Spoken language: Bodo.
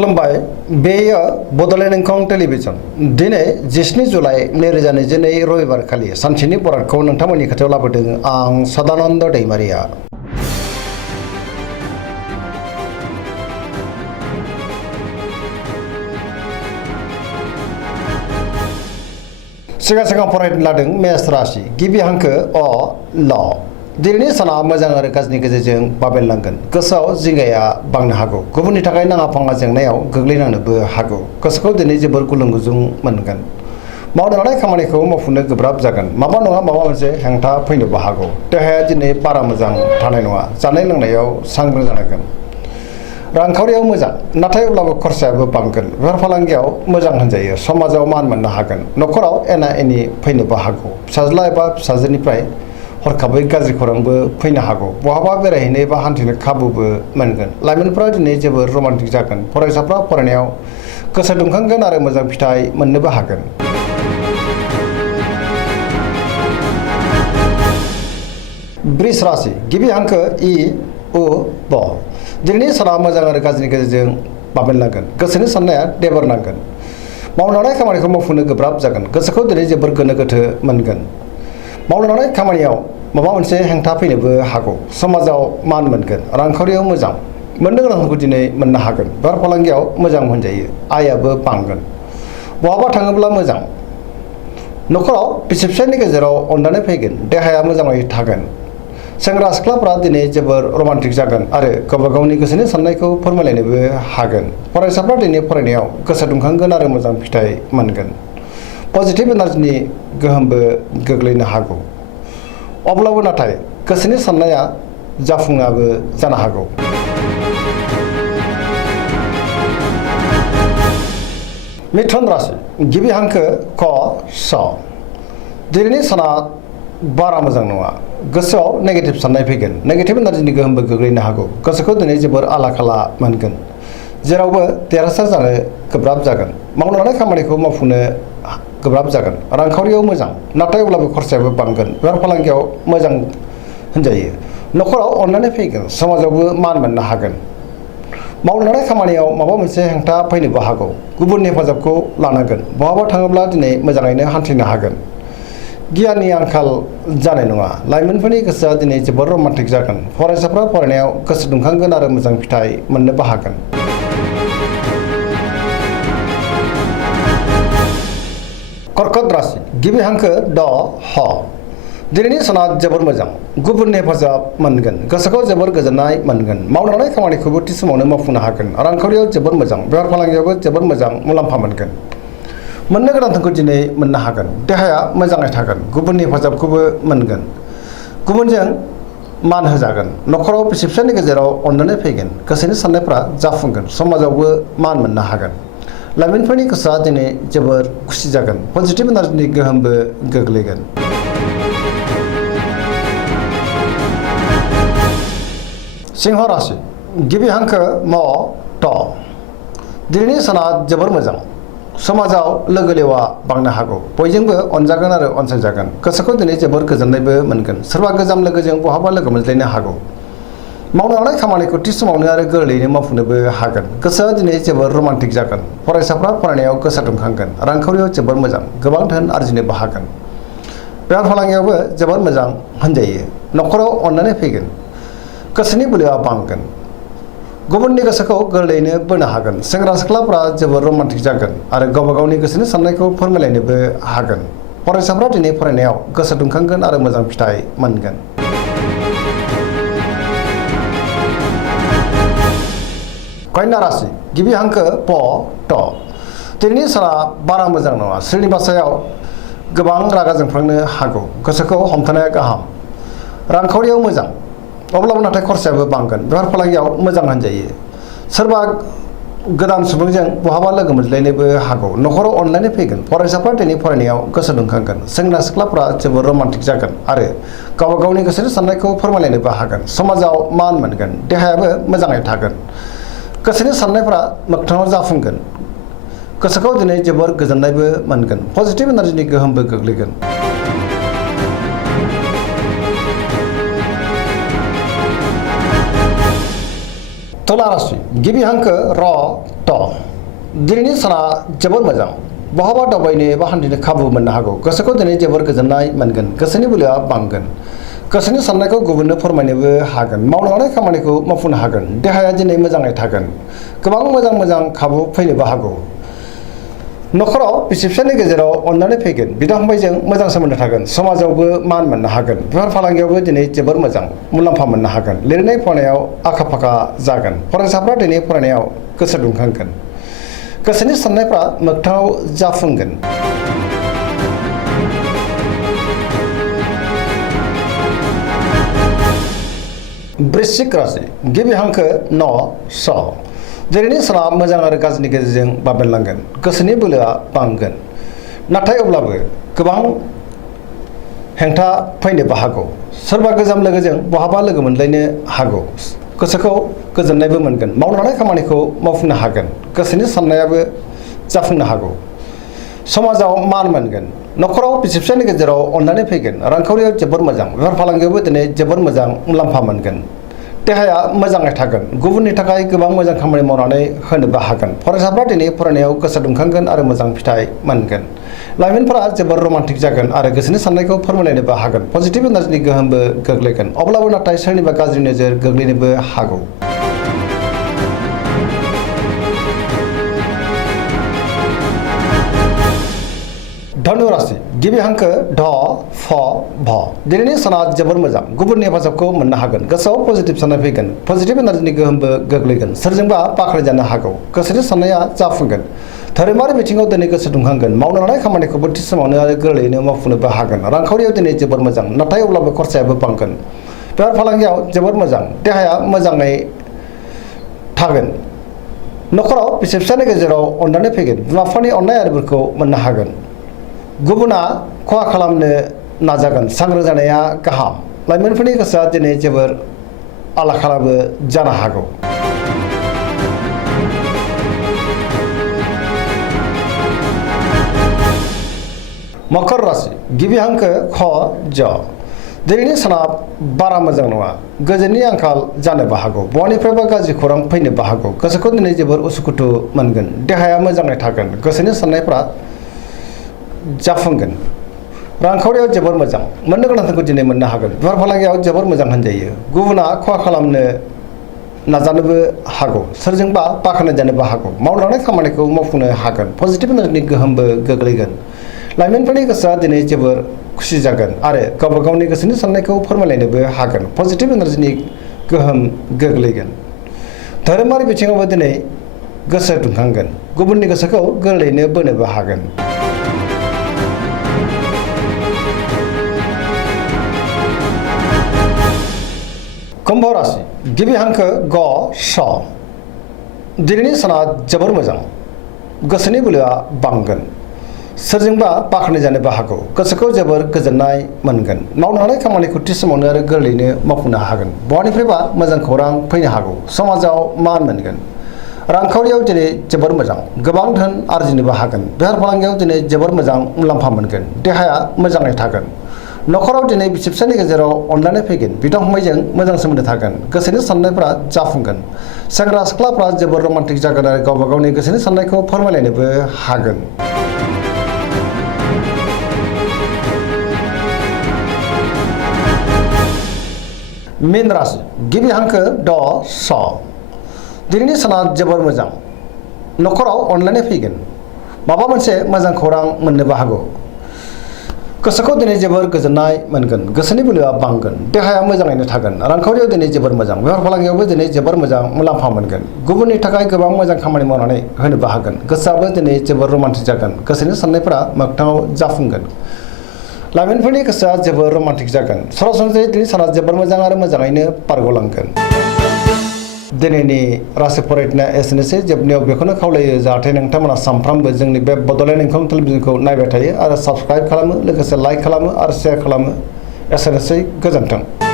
खुलुमबाय बेयो बड'लेण्ड इंखं टेलिभिजन दिनै 17 जुलाइ 2022 रबिबार खालि सानसेनि बरादखौ नोंथांमोननि खाथियाव लाबोदों आं सदानन्द दैमारिया। सिगां फरायनो लादों मेष राशि गिबि हांखो अ ल दिनैनि साना मोजां आरो गाज्रिनि गेजेरजों बाबेनलांगोन। गोसोआव जिंगाया बांनो हागौ। गुबुननि थाखाय नाङा फाङा जेंनायाव गोग्लैनांनोबो हागौ। गोसोखौ दिनै जोबोर गुलुं गुजुं मोनगोन। मावनो लानाय खामानिखौ मावफुंनो गोब्राब जागोन। माबा नङा माबा मोनसे हेंथा फैनोबो हागौ। देहाया दिनै बारा मोजां थानाय नङा। जानाय लोंनायाव सांग्रां जानांगोन। रांखावरियाव मोजां नाथाय अब्लाबो खरसायाबो बांगोन। बेफार फालांगियाव मोजां होनजायो। समाजाव मान मोननो हागोन। न'खराव एना एनि फैनोबो हागौ। फिसाज्ला एबा फिसाजोनिफ्राय हरखाबै गाज्रि खौरांबो फैनो हागौ। बहाबा बेरायहैनो एबा हान्थिनो खाबुबो मोनगोन। लाइमोनफोरा दिनै जोबोर रमान्टिक जागोन। फरायसाफ्रा फरायनायाव गोसो दुंखांगोन आरो मोजां फिथाइ मोननोबो हागोन। वृष राशि गिबि हांखो इ उ ब दिनैनि साना मोजां आरो गाज्रिनि गेजेरजों बाबेनलांगोन। गोसोनि साननाया देबर नांगोन। मावनो लानाय खामानिखौ मावफुंनो गोब्राब जागोन। गोसोखौ दिनै जोबोर गोनो गोथो मोनगोन। मावनो लानाय खामानियाव माबा मोनसे हेंथा फैनोबो हागौ। समाजाव मान मोनगोन। रांखावरियाव मोजां मोननो गोनांखौ दिनै मोननो हागोन। बेफार फालांगियाव मोजां होनजायो। आयाबो बांगोन। बहाबा थाङोब्ला मोजां। न'खराव बिसि फिसायनि गेजेराव अननानै फैगोन। देहाया मोजाङै थागोन। सेंग्रा सिख्लाफ्रा दिनै जोबोर रमान्टिक जागोन आरो गावबा गावनि गोसोनि साननायखौ फोरमायलायनोबो हागोन। फरायसाफ्रा दिनै फरायनायाव गोसो दुंखांगोन आरो मोजां फिथाइ मोनगोन। पजिटिभ एनार्जिनि गोहोमबो गोग्लैनो हागौ। अब्लाबो नाथाय गोसोनि साननाया जाफुङाबो जानो हागौ। मिथुन राशि गिबि हांखो क स दिनैनि साना बारा मोजां नङा। गोसोआव नेगेटिभ साननाय फैगोन। नेगेटिभ एनार्जिनि गोहोमबो गोग्लैनो हागौ। गोसोखौ दिनै जोबोर आला खाला मोनगोन। जेरावबो देरहासार जानो गोब्राब जागोन। मावनो लानाय खामानिखौ मावफुंनो गोब्राब जागोन। रांखावरियाव मोजां नाथाय अब्लाबो खरसायाबो बांगोन। बेफार फालांगियाव मोजां होनजायो। न'खराव अननानै फैगोन। समाजावबो मान मोननो हागोन। मावनो लानाय खामानियाव माबा मोनसे हेंथा फैनोबो हागौ। गुबुननि हेफाजाबखौ लानांगोन। बहाबा थाङोब्ला दिनै मोजाङैनो हान्थिनो हागोन। गियाननि आंखाल जानाय नङा। लाइमोनफोरनि गोसोआ दिनै जोबोर रमान्टिक जागोन। फरायसाफ्रा फरायनायाव गोसो दुंखांगोन आरो मोजां फिथाइ मोननोबो हागोन। कर्कट राशि गिबि हांखो ड ह दिनैनि साना जोबोर मोजां। गुबुननि हेफाजाब मोनगोन। गोसोखौ जोबोर गोजोननाय मोनगोन। मावनो लानाय खामानिखौबो थि समावनो मावफुंनो हागोन। रांखावरियाव जोबोर मोजां। बेफार फालांगियावबो जोबोर मोजां मुलाम्फा मोनगोन। मोननो गोनांखौ दिनै मोननो हागोन। देहाया मोजाङै थागोन। गुबुननि हेफाजाबखौबो मोनगोन। गुबुनजों मान होजागोन। न'खराव बिसि फिसायनि गेजेराव अननानै फैगोन। गोसोनि साननायफ्रा जाफुंगोन। समाजावबो मान मोननो हागोन। लाइमोनफोरनि गोसोआ दिनै जोबोर खुसि जागोन। पजिटिभ एनार्जिनि गोहोमबो गोग्लैगोन। सिंह राशि गिबि हांखो म ट दिनैनि साना जोबोर मोजां। समाजाव लोगो लेवा बांनो हागौ। बयजोंबो अनजागोन आरो अनसायजागोन। गोसोखौ दिनै जोबोर गोजोननायबो मोनगोन। सोरबा गोजाम लोगोजों बहाबा लोगो मोनज्लायनो हागौ। मावनो लानाय खामानिखौ थि समावनो आरो गोरलैयैनो मावफुंनोबो हागोन। गोसोआ दिनै जोबोर रमान्टिक जागोन। फरायसाफ्रा फरायनायाव गोसो दुंखांगोन। रांखावरियाव जोबोर मोजां। गोबां धोन आरजिनोबो हागोन। बेफार फालांगियावबो जोबोर मोजां होनजायो। न'खराव अननानै फैगोन। गोसोनि बोलोआ बांगोन। गुबुननि गोसोखौ गोरलैयैनो बोनो हागोन। सेंग्रा सिख्लाफ्रा जोबोर रमान्टिक जागोन आरो गावबा गावनि गोसोनि साननायखौ फोरमायलायनोबो हागोन। फरायसाफ्रा दिनै फरायनायाव गोसो दुंखांगोन आरो मोजां फिथाइ मोनगोन। कन्या राशि गिबि हांखो प ट दिनैनि साना बारा मोजां नङा। सोरनिबा सायाव गोबां रागा जोंफ्लांनो हागौ। गोसोखौ हमथानाया गाहाम। रांखावरियाव मोजां अब्लाबो नाथाय खरसायाबो बांगोन। बेफार फालांगियाव मोजां होनजायो। सोरबा गोदान सुबुंजों बहाबा लोगो मोनज्लायनोबो हागौ। न'खराव अनलायनो फैगोन। फरायसाफ्रा दिनै फरायनायाव गोसो दुंखांगोन। सेंग्रा सिख्लाफ्रा जोबोर रमान्टिक जागोन आरो गावबा गावनि गोसोनि साननायखौ फोरमायलायनोबो हागोन। समाजाव मान मोनगोन। देहायाबो मोजाङै थागोन। गोसोनि साननायफ्रा मोगथाङाव जाफुंगोन। गोसोखौ दिनै जोबोर गोजोननायबो मोनगोन। पजिटिभ एनार्जिनि गोहोमबो गोग्लैगोन। तुला राशि गिबि हांखो र ट दिनैनि साना जोबोर मोजां बहाबा दावबायनो एबा हान्थिनो खाबु मोननो हागौ गोसोखौ दिनै जोबोर गोजोननाय मोनगोन गोसोनि बोलोआ बांगोन गोसोनि साननायखौ गुबुननो फोरमायनोबो हागोन मावनो लानाय खामानिखौ मावफुंनो हागोन देहाया दिनै मोजाङै थागोन गोबां मोजां खाबु फैनोबो हागौ नखराव बिसि फिसायनि गेजेराव अननानै फैगोन बिदा फंबायजों मोजां सोमोन्दो थागोन समाजावबो मान मोननो हागोन बेफार फालांगियावबो दिनै जोबोर मोजां मुलाम्फा मोननो हागोन लिरनाय फरायनायाव आखा फाखा जागोन फरायसाफ्रा दिनै फरायनायाव गोसो दुंखांगोन गोसोनि साननायफ्रा मोगथाङाव जाफुंगोन वृश्चिक राशि गिबि हांखो न स दिनैनि साना मोजां आरो गाज्रिनि गेजेरजों बाबेनलांगोन गोसोनि बोलोआ बांगोन नाथाय अब्लाबो गोबां हेंथा फैनोबो हागौ सोरबा गोजाम लोगोजों बहाबा लोगो मोनलायनो हागौ गोसोखौ गोजोननायबो मोनगोन मावनो लानाय खामानिखौ मावफुंनो हागोन गोसोनि साननायाबो जाफुंनो हागौ समाजाव मान मोनगोन नखराव बिसि फिसायनि गेजेराव अननानै फैगोन रांखावरियाव जोबोर मोजां बेफार फालांगियावबो दिनै जोबोर मोजां मुलाम्फा मोनगोन देहाया मोजाङै थागोन गुबुननि थाखाय गोबां मोजां खामानि मावनानै होनोबो हागोन फरायसाफ्रा दिनै फरायनायाव गोसो दुंखांगोन आरो मोजां फिथाइ मोनगोन लाइमोनफोरा जोबोर रमान्टिक जागोन आरो गोसोनि साननायखौ फोरमायलायनोबो हागोन पजिटिभ एनार्जिनि गोहोमबो गोग्लैगोन अब्लाबो नाथाय सोरनिबा गाज्रि नोजोर गोग्लैनोबो हागौ धनु राशि गिबि हांखो ढ फ भ दिनैनि साना जोबोर मोजां गुबुननि हेफाजाबखौ मोननो हागोन गोसोआव पजिटिभ साननाय फैगोन पजिटिभ एनार्जिनि गोहोमबो गोग्लैगोन सोरजोंबा बाख्नायजानो हागौ गोसोनि साननाया जाफुंगोन धोरोमारि बिथिङाव दिनै गोसो दुंखांगोन मावनो लानाय खामानिखौबो थि समावनो आरो गोरलैयैनो मावफुंनोबो हागोन रांखावरियाव दिनै जोबोर मोजां नाथाय अब्लाबो खरसायाबो बांगोन बेफार फालांगियाव जोबोर मोजां देहाया मोजाङै थागोन नखराव बिसि फिसायनि गेजेराव अननानै फैगोन बिमा बिफानि अननाय आरिफोरखौ मोननो हागोन गुबुना खहा खालामनो नाजागोन सांग्रां जानाया गाहाम लाइमोनफोरनि गोसोआ दिनै जोबोर आला खालाबो जानो हागौ मकर राशि गिबि हांखो ख ज दिनैनि साना बारा मोजां नङा गोजोननि आंखाल जानोबो हागौ बहानिफ्रायबा गाज्रि खौरां फैनोबो हागौ गोसोखौ दिनै जोबोर उसुखुथु मोनगोन देहाया मोजाङै थागोन गोसोनि साननायफ्रा जाफुंगोन रांखावरियाव जोबोर मोजां मोननो गोनांफोरखौ दिनै मोननो हागोन बेफार फालांगियाव जोबोर मोजां होनजायो गुबुना खहा खालामनो नाजानोबो हागौ सोरजोंबा बाख्नायजानोबो हागौ मावनो लानाय खामानिखौ मावफुंनो हागोन पजिटिभ एनार्जिनि गोहोमबो गोग्लैगोन लाइमोनफोरनि गोसोआ दिनै जोबोर खुसि जागोन आरो गावबा गावनि गोसोनि साननायखौ फोरमायलायनोबो हागोन पजिटिभ एनार्जिनि गोहोम गोग्लैगोन धोरोमारि बिथिङावबो दिनै गोसो दुंखांगोन गुबुननि गोसोखौ गोरलैयैनो बोनोबो हागोन कुम्भ राशि गिबि हांखो ग स दिनैनि साना जोबोर मोजां गोसोनि बोलोआ बांगोन सोरजोंबा बाख्नायजानोबो हागौ गोसोखौ जोबोर गोजोननाय मोनगोन मावनो हानाय खामानिखौ थि समावनो आरो गोरलैयैनो मावफुंनो हागोन बहानिफ्रायबा मोजां खौरां फैनो हागौ समाजाव मान मोनगोन रांखावरियाव दिनै जोबोर मोजां गोबां धोन आरजिनोबो हागोन बेफार फालांगियाव दिनै जोबोर मोजां मुलाम्फा मोनगोन देहाया मोजाङै थागोन नखराव दिनै बिसि फिसायनि गेजेराव अनलायनाय फैगोन बिदा फंबायजों मोजां सोमोन्दो थागोन गोसोनि साननायफ्रा जाफुंगोन सेंग्रा सिख्लाफ्रा जोबोर रमान्टिक जागोन आरो गावबा गावनि गोसोनि साननायखौ फोरमायलायनोबो हागोन मीन राशि गिबि हांखो ड स दिनैनि साना जोबोर मोजां नखराव अनलायनाय फैगोन माबा मोनसे मोजां खौरां मोननोबो हागौ गोसोखौ दिनै जोबोर गोजोननाय मोनगोन गोसोनि बोलोआ बांगोन देहाया मोजाङैनो थागोन रांखावरियाव दिनै जोबोर मोजां बेफार फालांगियावबो दिनै जोबोर मोजां मुलाम्फा मोनगोन गुबुननि थाखाय गोबां मोजां खामानि मावनानै होनोबो हागोन गोसोआबो दिनै जोबोर रमान्टिक जागोन गोसोनि साननायफोरा मोगथाङाव जाफुंगोन लाइमोनफोरनि गोसोआ जोबोर रमान्टिक जागोन सरासनस्रायै दिनै साना जोबोर मोजां आरो मोजाङैनो बारग'लांगोन दिनैनि राशि फरायनाया एसेनोसै जोबनायाव बेखौनो खावलायो जाहाथे नोंथांमोना सानफ्रामबो जोंनि बे बड'लेण्ड इंखं टेलिभिजनखौ नायबाय थायो आरो साबस्क्राइब खालामो लोगोसे लाइक खालामो आरो शेयार खालामो एसेनोसै गोजोन्थों।